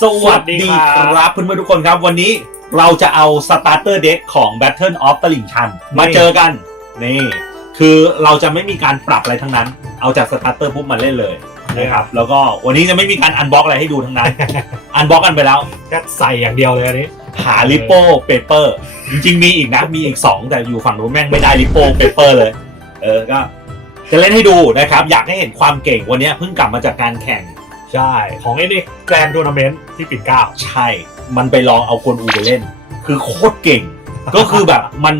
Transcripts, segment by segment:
สวัสดีครับเพื่อนๆทุกคนครับ วันนี้เราจะเอาสตาร์เตอร์เด็กของ Battle of ตลิ่งชัน มาเจอกัน นี่ คือเราจะไม่มีการปรับอะไรทั้งนั้น เอาจากสตาร์เตอร์ปุ๊บมาเล่นเลยนะครับแล้วก็วันนี้จะไม่มีการอันบ็อกอะไรให้ดูทั้งนั้น อันบ็อกกันไปแล้วแค่ใส่อย่างเดียวเลยอันนี้ หาลิโป้เปเปอร์จริงๆมีอีกนะมีอีก 2 แต่อยู่ฝั่งนู้นแม่งไม่ได้ลิโป้เปเปอร์เลย เออก็จะเล่นให้ดูนะครับ อยากให้เห็นความเก่งวันนี้เพิ่งกลับมาจากการแข่ง ใช่ของไอ้นี่แกรนทัวร์นาเมนต์ที่ปิ่นเกล้า ใช่ มันไปลองเอากวนอูไปเล่น คือโคตรเก่ง ก็คือแบบมัน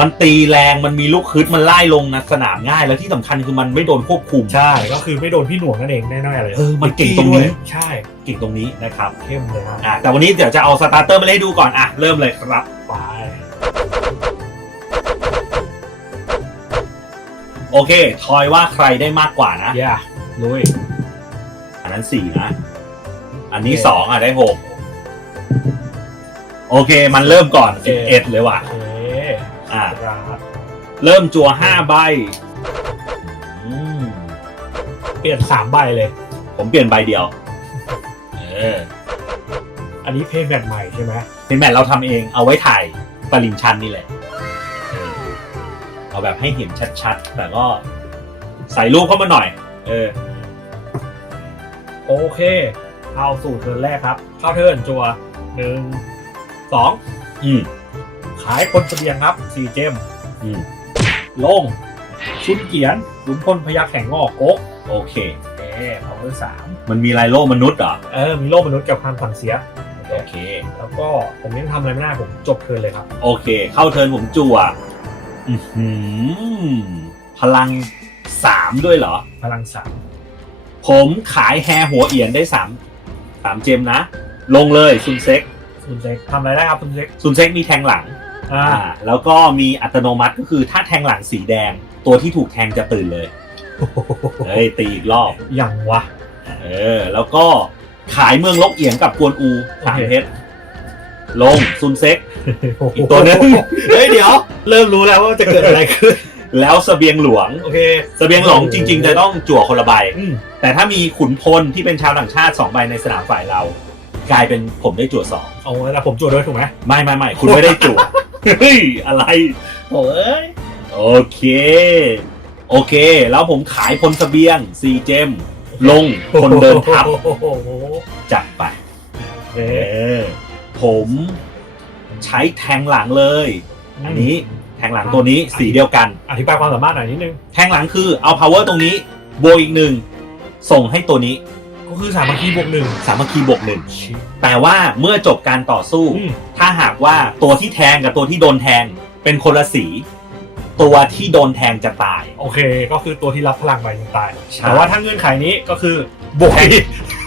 มันตีแรงมันมีลูกคึดมันไล่ลงนะสนามง่ายแล้วที่สำคัญคือมันไม่โดนควบคุม ใช่ก็คือไม่โดนพี่หน่วงนั่นเองแน่ๆเลยเออมันเก่งตรงนี้ด้วยใช่เก่งตรงนี้นะครับเข้มเลยครับอะแต่วันนี้เดี๋ยวจะเอาสตาร์เตอร์มาเล่นให้ดูก่อนอะเริ่มเลยครับไปโอเคทอยว่าใครได้มากกว่านะเย่ลุยอั นนั้นสี่นะ อันนี้สองอะได้หกโอเค มันเริ่มก่อนสิบเอ็ดเลยว่ะ โอเคอะครับเริ่มจัวห้าใบอืมเปลี่ยนสามใบเลย ผมเปลี่ยนใบเดียว เอออันนี้เพย์แมทใหม่ใช่ไหมเป็นแมทเราทำเองเอาไว้ถ่ายตลิ่งชันนี่แหละเออเอาแบบให้เห็นชัดๆ แต่ก็ใส่รูปเข้ามาหน่อย เออ โอเคเข้าสู่เทิร์นแรกครับ เข้าเทิร์นจัวหนึ่งสองอืมขายคนเสบียงครับสี่เจมอืมลง ชุนเกียนขุนพลพยัคฆ์แข่งงอกโก๊กโอเค เอ๊ของเบอร์สามมันมีลายโลกมนุษย์เหรอ เออมีโลกมนุษย์กับความสั่งเสีย โอเค แล้วก็ผมยังทำอะไรไม่ได้ผมจบเทิร์นเลยครับ โอเค เข้าเทิร์นผมจั่วอื้อหือพลังสามด้วยเหรอ พลังสาม ผมขายแฮหัวเอียนได้สามสามเจมนะ ลงเลยซุนเซ็กคุณเซ็กทำอะไรได้ครับคุณเซ็กซุนเซ็กมีแทงหลังอ่าอ่าแล้วก็มีอัตโนมัติก็คือถ้าแทงหลังสีแดง ตัวที่ถูกแทงจะตื่นเลยเฮ้ยตีอีกรอบอย่างวะเออแล้วก็ขายเมืองลกเอียงกับกวนอูสามโอเคเพชรลงซุนเซ็กอีกตัวหนึงเฮ้ยเดี๋ยว เริ่มรู้แล้วว่าจะเกิดอะไรขึ้น แล้วเสบียงหลวงโอเคเสบียงหลวงจริง ๆ จะต้องจั่วคนละใบ อืมแต่ถ้ามีขุนพลที่เป็นชาวต่างชาติสองใบในสนามฝ่ายเรา กลายเป็นผมได้จั่วสองเอาแล้วผมจวดด้วยถูกไหมไม่ไม่ไม่คุณไม่ได้จั่วเฮ้ยอะไรโอ้ยโอเค โอเค แล้วผมขายพลเสบียงซีเจม ลงคนเดินทับโอ้โหจัดไป เอ๊เอะอผมใช้แทงหลังเลย อันนี้ แทงหลังตัวนี้สีเดียวกัน อธิบายความสามารถหน่อยนิดนึง แทงหลังคือเอา power ตรงนี้บวกอีกหนึ่งส่งให้ตัวนี้ก็คือสามัคคีบวกหนึ่งสามัคคีบวกหนึ่งแต่ว่าเมื่อจบการต่อสู้ อืม ถ้าหากว่าตัวที่แทงกับตัวที่โดนแทงเป็นคนละสี ตัวที่โดนแทงจะตาย โอเค ก็คือตัวที่รับพลังไปยังตาย ใช่ แต่ว่าถ้าเงื่อนไขนี้ก็คือบวกแทง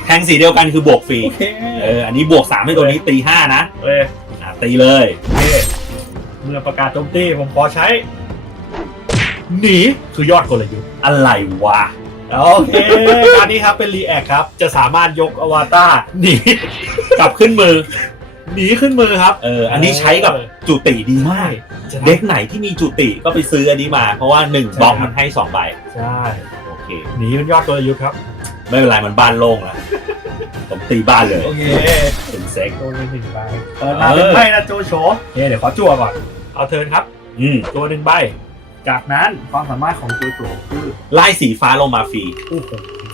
แทงสีเดียวกันคือบวกฟรีโอเคเอออันนี้บวกสามให้ตัวนี้ตีห้านะเลยอะตีเลย โอเค เมื่อประกาศโจมตีผมขอใช้ หนีคือยอดกลยุทธ์อะไรวะ โอเคการนี้ครับเป็นรีแอคครับ จะสามารถยกอวตารหนีกลับขึ้นมือ หนีขึ้นมือครับ เออ อันนี้ใช้กับจุติดีมากจะทำเด็กไหนที่มีจุติก็ไปซื้ออันนี้มา เพราะว่าหนึ่งใช่บล็อกครับมันให้สองใบ ใช่ โอเค หนีเป็นยอดกลยุทธ์ครับ ไม่เป็นไรมันบ้านโล่งแล้ว ผมตีบ้านเลยโอเคเป็นเซ็กโดนไปหนึ่งใบเปิดมาเป็นไพ่นะโจโฉโอเคเดี๋ยวขอจั่วก่อน เอาเทิร์นครับ อืมตัวหนึ่งใบ จากนั้นความสามารถของโจโฉคือไล่สีฟ้าลงมาฟรีโอ้โห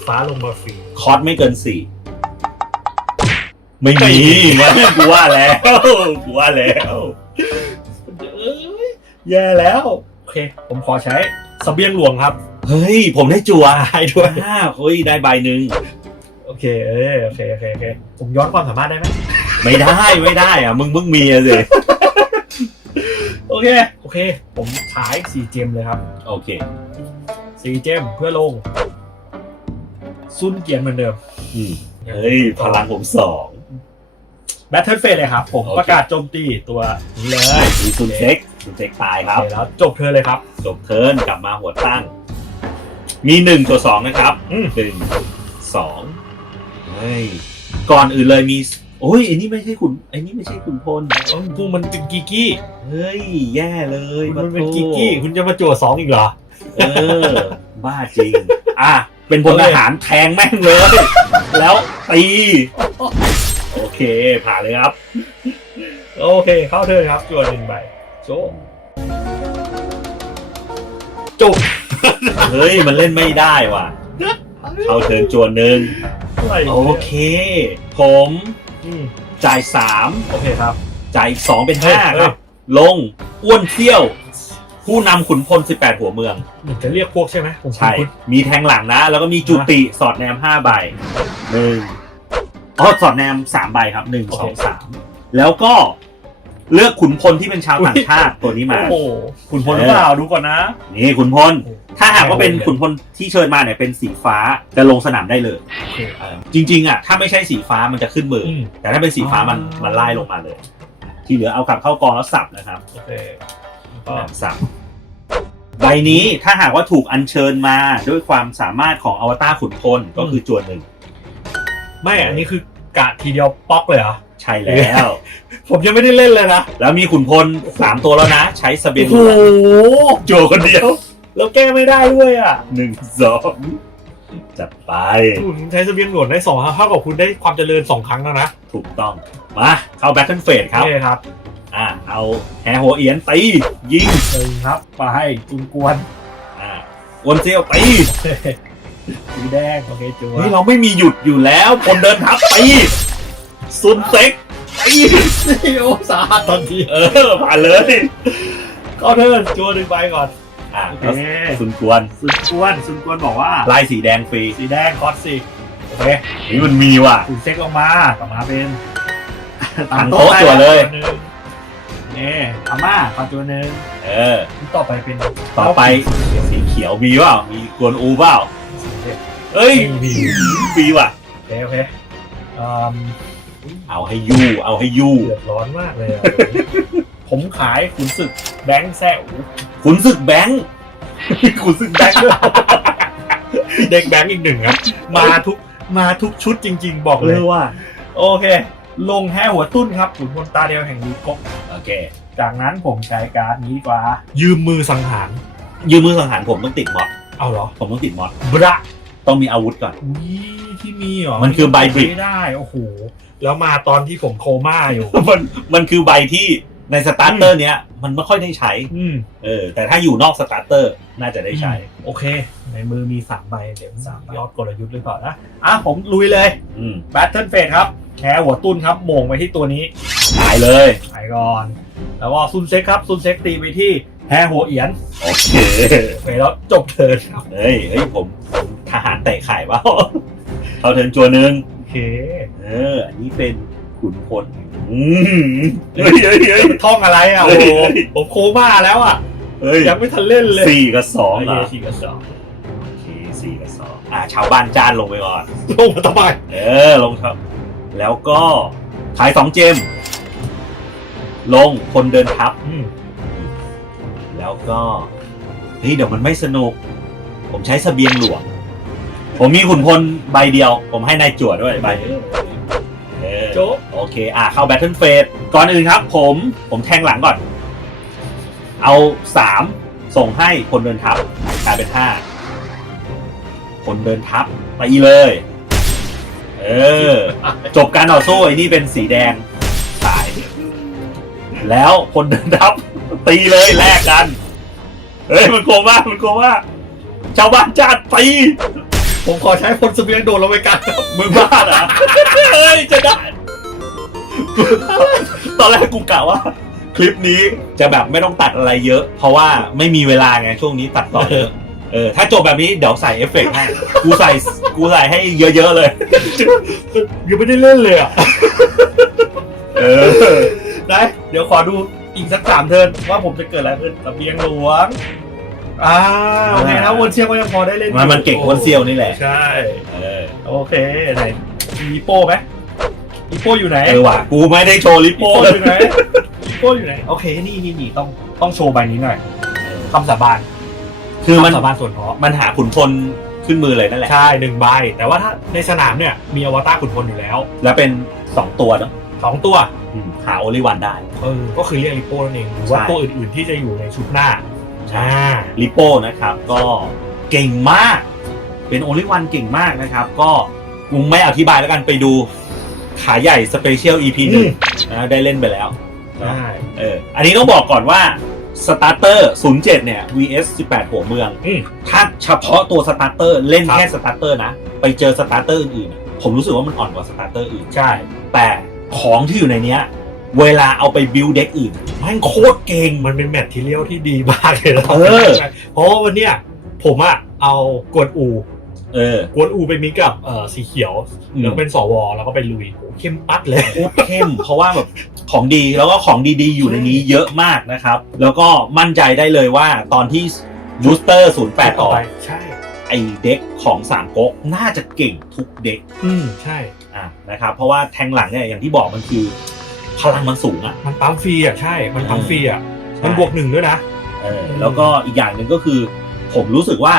ฟ้าลงมาฟรีคอสไม่เกินสี่ไม่มีมันกูว่าแล้วกูว่าแล้วเอ้ยแย่แล้ว โอเค ผมขอใช้เสเบียงหลวงครับ เฮ้ย ผมได้จั่วได้ด้วยอ้าวเฮ้ย ได้ใบหนึ่ง โอเคเออโอเคโอเคโอเคผมย้อนความสามารถได้ไหมไม่ได้ไม่ได้อะมึงเพิ่งมีอะสิโอเคโอเค ผมขายสี่เจมเลยครับโอเคสี่เจมเพื่อลงซุนเกียนเหมือนเดิมอืมเฮ้ยพลังผมสองแบทเทิลเฟสเลยครับ ผมโอเคประกาศโจมตีตัวนี้เลยมีซุนเซ็กซุนเซ็กตายคโอรับเคแล้วจบเธอเลยครับ จบเทิร์นกลับมาหัวตั้ง มีหนึ่งตัวสองนะครับอืมหนึ่งสอง เฮ้ยก่อนอื่นเลยมี โอ้ยไอ้นี่ไม่ใช่คุณไอ้นี่ไม่ใช่คุณพลพวกมันเป็นกิกกี้เฮ้ย แย่เลยมันเป็นปะโถกิกกี้ คุณจะมาจั่วสองอีกเหรอ เออ บ้าจริง อะ เป็นพลทหารแทงแม่งเลย แล้วตี โอเค ผ่านเลยครับ โอเค เข้าเทิร์นครับจวนหนึ่งใบโชว์จบเฮ้ย มันเล่นไม่ได้ว่ะ เข้าเทิร์นจวนหนึ่ง อะไรโอเค ผมอืมจ่ายสามโอเคครับ จ่ายอีกสองเป็นเฮ้ห้ายเฮ้ย ครับ ลงอ้วนเซี่ยว ผู้นำขุนพล 18 หัวเมือง เหมือนจะเรียกพวกใช่ไหมผมใช่ คุ้นมีแทงหลังนะ แล้วก็มีจุติสอดแนม5ใบหนึ่งอ๋อสอดแนม3ใบครับ1 2 3แล้วก็ เลือกขุนพลที่เป็นชาวต่างชาติตัวนี้ๆมา โอ้โหคุณพลหรือเปล่าดูก่อนนะ นี่ขุนพล ถ้าหากว่าเป็นขุนพลที่เชิญมาเนี่ยเป็นสีฟ้าจะลงสนามได้เลยโอเคเออจริง ๆอะถ้าไม่ใช่สีฟ้ามันจะขึ้นมือออืม แต่ถ้าเป็นสีฟ้ามันอ๋อมันไล่ลงมาเลย ที่เหลือเอากลับเข้ากองแล้วสับนะครับโอเคก็สับใบนี้ถ้าหากว่าถูกอัญเชิญมาด้วยความสามารถของอวตารขุนพลก็คือจวนหนึ่ง ไม่อันนี้คือกะทีเดียวป๊อกเลยเหรอใช่แล้ว ผมยังไม่ได้เล่นเลยนะ แล้วมีขุนพลสามตัวแล้วนะ ใช้สเบียนโอ้โหโจคนเดียว แล้วแก้ไม่ได้ด้วยอะหนึ่งสองจัดไป คุณใช้เสบียงหนวดได้สองเท่ากับคุณได้ความเจริญสองครั้งแล้วนะ ถูกต้อง มาเข้าแบทเทิลเฟสครับโอเคครับ อ่า เอาแฮหัวเอียนตียิงหนึ่งครับมาให้จุนกวนอ่าวนเซียวตีสีแดงโอเคจัวเฮ้ยเราไม่มีหยุดอยู่แล้วคนเดินทับตี ซุนเซ็กตีโอ้สาหัสตอนทีเออผ่านเลยก็เทิร์นจัวหนึ่งใบก่อน อ่าโอเค แล้วซุนกวนซุนกวนซุนกวนบอกว่าลายสีแดงฟรีสีแดงคอสสิโอเคนี่มันมีว่ะคุณเซ็กลงมาต่อมาเป็นตั้งโต๊ะจั่วเลยหนึ่งนี่อาม่าปัจจุบันหนึ่งเออที่ต่อไปเป็นต่อไปสีเขียวมีเปล่ามีกวนอูเปล่าสีเขียวเอ้ยมีมีว่ะ โอเคโอเคอืม เอาให้ยูเอาให้ยูเดือดร้อนมากเลยอะ ผมขายขุนศึกแบงค์แซ่อูขุนศึกแบงค์ ขุนศึกแบงค์ด้วยเด็กแบงค์อีกหนึ่งครับ มาทุกมาทุกชุดจริง ๆ บอกเอเลยอว่ะโอเค ลงแห่หัวตุ้นครับขุนพลตาเดียวแห่งดีกกโอเค จากนั้นผมใช้การ์ดนี้ดีกว่า ยืมมือสังหาร ยืมมือสังหารผมต้องติดมอดเอาเหรอผมต้องติดมอดบระต้องมีอาวุธก่อน อุ้ยที่มีเหรอมันคือใบ brick ไม่ได้ โอ้โห แล้วมาตอนที่ผมโคม่าอยู่ มันมันคือใบที่ในสตาร์เตอร์เนี้ยมันไม่ค่อยได้ใช้ อืมเออ แต่ถ้าอยู่นอกสตาร์เตอร์น่าจะได้ใช้ โอเค ในมือมีสามใบเดี๋ยวสามยอดกลยุทธ์เลยก่อนนะ อะผมลุยเลยอืมแบทเทิลเฟสครับแค่หัวตุ้นครับโหมงไปที่ตัวนี้ตายเลย ไปก่อน แล้วก็ซุนเซ็กครับซุนเซ็กตีไปที่แฮหัวเอียนโอเคโอเคแล้วจบเทิร์นครับเฮ้ยเฮ้ยผมผมทหารเตะไข่เปล่าเขาเทิร์นจัวหนึ่งโอ เคเออ อันนี้เป็นขุนพลอืมเฮ้ยเฮ้ยเฮ้ย ท่องอะไรอะเฮ้โอ้ยโหผมโคม่าแล้วอะ เฮ้ยยังไม่ทันเล่นเลยสี่กับสองโอเหรเคอสี่กับสองโอเคสี่กับสองอ่าชาวบ้านจานลงไปก่อน ลงมาทำไมเออ ลงครับ แล้วก็ขายสองเจม ลงคนเดินทับ อืมแล้วก็ เฮ้ย เดี๋ยวมันไม่สนุก ผมใช้เสบียงหลวง ผมมีขุนพลใบเดียว ผมให้นายจั่วด้วยใบหนึ่งเออโจ๊ก โอเค อะ เข้าแบทเทิลเฟสก่อนอื่นครับ ผมผมแทงหลังก่อน เอาสามส่งให้คนเดินทับกลายเป็นห้าคนเดินทับไปเลย เออ จบการต่อสู้ไอ้นี่เป็นสีแดงตาย แล้วคนเดินทับ ตีเลยแลกกัน เฮ้ยมันโกงมากมันโกงมากชาวบ้านจ้าตี ผมขอใช้พลเสบียงโดดลงไปกันครับมึงบ้าเหรอเฮ้ยจะได้ตอนแรกกูกะว่า คลิปนี้จะแบบไม่ต้องตัดอะไรเยอะ เพราะว่าไม่มีเวลาไงช่วงนี้ตัดต่อเยอะเออถ้าจบแบบนี้เดี๋ยวใส่เอฟเฟกต์ให้ กูใส่กูใส่ให้เยอะๆเลยยังไม่ได้เล่นเลยอะเออได้เดี๋ยวขอดูอีกสักสามเทิร์นว่าผมจะเกิดอะไรขึ้นกับเบียงหลวง อ่าโอเคนะวนเชียงก็ยังพอได้เล่นมันมันเก่งคนเซียวนี่แหละ ใช่ เออโอเคไหนมีโป้ไหมมีโป้อยู่ไหนเออว่ะกูไม่ได้โชว์ลิปมีโป้โป้เลยอยู่ไหนมีโป้อยู่ไหนโอเคนี่นี่นี่ต้องต้องโชว์ใบนี้หน่อยคำสาบานคือมันคำสาบานส่วนเพาะมันหาขุนพลขึ้นมือเลยนั่นแหละ ใช่หนึ่งใบ แต่ว่าถ้าในสนามเนี่ยมีอวตารขุนพลอยู่แล้วแล้วเป็นสองตัวเนาะสองตัว อืมหาโอลิวันได้ เออก็คือเรียกลิโป้นั่นเองหรือว่าใช่ ตัวอื่นๆที่จะอยู่ในชุดหน้าใช่ อ่าลิโป้นะครับก็เก่งมาก เป็นโอลิวันเก่งมากนะครับ ก็กูไม่อธิบายแล้วกันไปดูขาใหญ่สเปเชียล EP หนึ่งนะได้เล่นไปแล้วใช่เอออันนี้ต้องบอกก่อนว่าสตาร์เตอร์07 เนี่ย vs 18 หัวเมืองอืมถ้าเฉพาะตัวสตาร์เตอร์เล่นครับแค่สตาร์เตอร์นะ ไปเจอสตาร์เตอร์อื่นๆอะผมรู้สึกว่ามันอ่อนกว่าสตาร์เตอร์อื่น ใช่ แต่ของที่อยู่ในเนี้ย เวลาเอาไปบิลเด็กอื่นแม่งโคตรเก่งมันเป็นแมททีเรียลที่ดีมากเลยนะเออ เพราะว่าวันเนี้ยผมอะเอากวนอูเออกวนอูไปมิกกับเอ่อสีเขียวอืมแล้วเป็นสวแล้วก็ไปลุยโอ้เข้มปัดเลยโคตรเข้ม เพราะว่าแบบของดีแล้วก็ของดีๆ อยู่ในนี้เยอะมากนะครับ แล้วก็มั่นใจได้เลยว่าตอนที่บูสเตอร์08ออกใช่ไอเด็กของสามก๊กน่าจะเก่งทุกเด็ก อืมใช่อะนะครับเพราะว่าแทงหลังเนี่ยอย่างที่บอกมันคือ พลังมันสูงอะ มันปั๊มฟรีอะใช่ มันปั๊มฟรีอะใช่ มันบวกหนึ่งด้วยนะ เออแล้วก็อีกอย่างหนึ่งก็คือ ผมรู้สึกว่า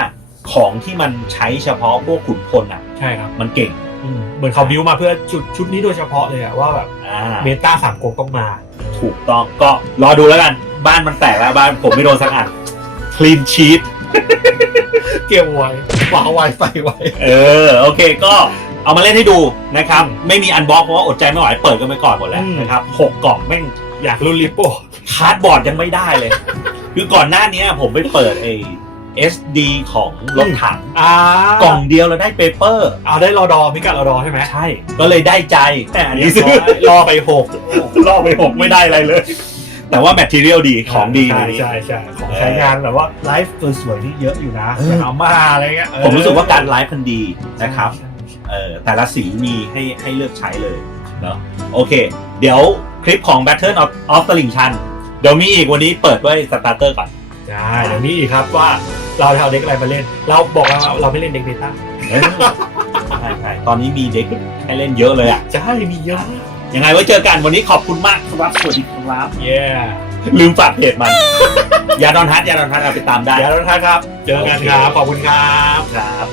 ของที่มันใช้เฉพาะพวกขุนพลอะ ใช่ครับมันเก่งอืมเหมือนเขาบิวมาเพื่อชุดชุดนี้โดยเฉพาะเลยอะว่าแบบอ่าเมตาสามก๊กต้องมา ถูกต้องก็รอดูแล้วกัน บ้านมันแตกแล้วบ้านผมไม่โดนสักอันคลีนชีต เก็บไว้วางไว้ใส่ไว้ เออ โอเคก็ เอามาเล่นให้ดูนะครับ ไม่มีอันบล็อกเพราะว่าอดใจไม่ไหวเปิดกันไปก่อนหมดแล้วอืมนะครับหกกล่องแม่งอยากรุ่นลิปโป้คาร์ดบอร์ดยังไม่ได้เลย คือก่อนหน้านี้ผมไปเปิดไอ้ SD ของรถถังอ่ากล่องเดียวแล้วได้เปเปอร์เอาได้รอดอพิกัดรอดอใช่ไหมใช่ ก็เลยได้ใจ แต่อันเรีนี้ยบซื้อร้อยรอไปหกรอบไปหกไม่ได้อะไรเลย แต่ว่าแมทเทียลดีของดีในใช่นี้ใช่ใช่ของใช้งานแบบว่าไลฟ์สวยๆนี่เยอะอยู่นะเอออย่างเอามาอะไรเงี้ยเออผมรู้สึกว่าการไลฟ์มันดีนะครับใช่ใช่ เออแต่ละสีมีให้ให้เลือกใช้เลยเนาะโอเค เดี๋ยวคลิปของ Battle of of the ลิงชันเดี๋ยวมีอีกวันนี้เปิดด้วยสตาร์เตอร์ก่อนใช่เดี๋ยวมีอีกครับว่าเราจะเอาเด็กอะไรมาเล่น เราบอกแล้วว่าเราไม่เล่นเด็กเบต้าเออใช่ใช่ตอนนี้มีเด็กให้เล่นเยอะเลยอะใช่มีเยอะยังไงไว้เจอกันวันนี้ขอบคุณมากครับสวัสดีครับ เย้ลืมฝากเพจมันยาดอนฮัทยาดอนฮัทเอาไปตามได้ เดี๋ยวทุกท่านครับ เจอกันครับ ขอบคุณครับ ครับ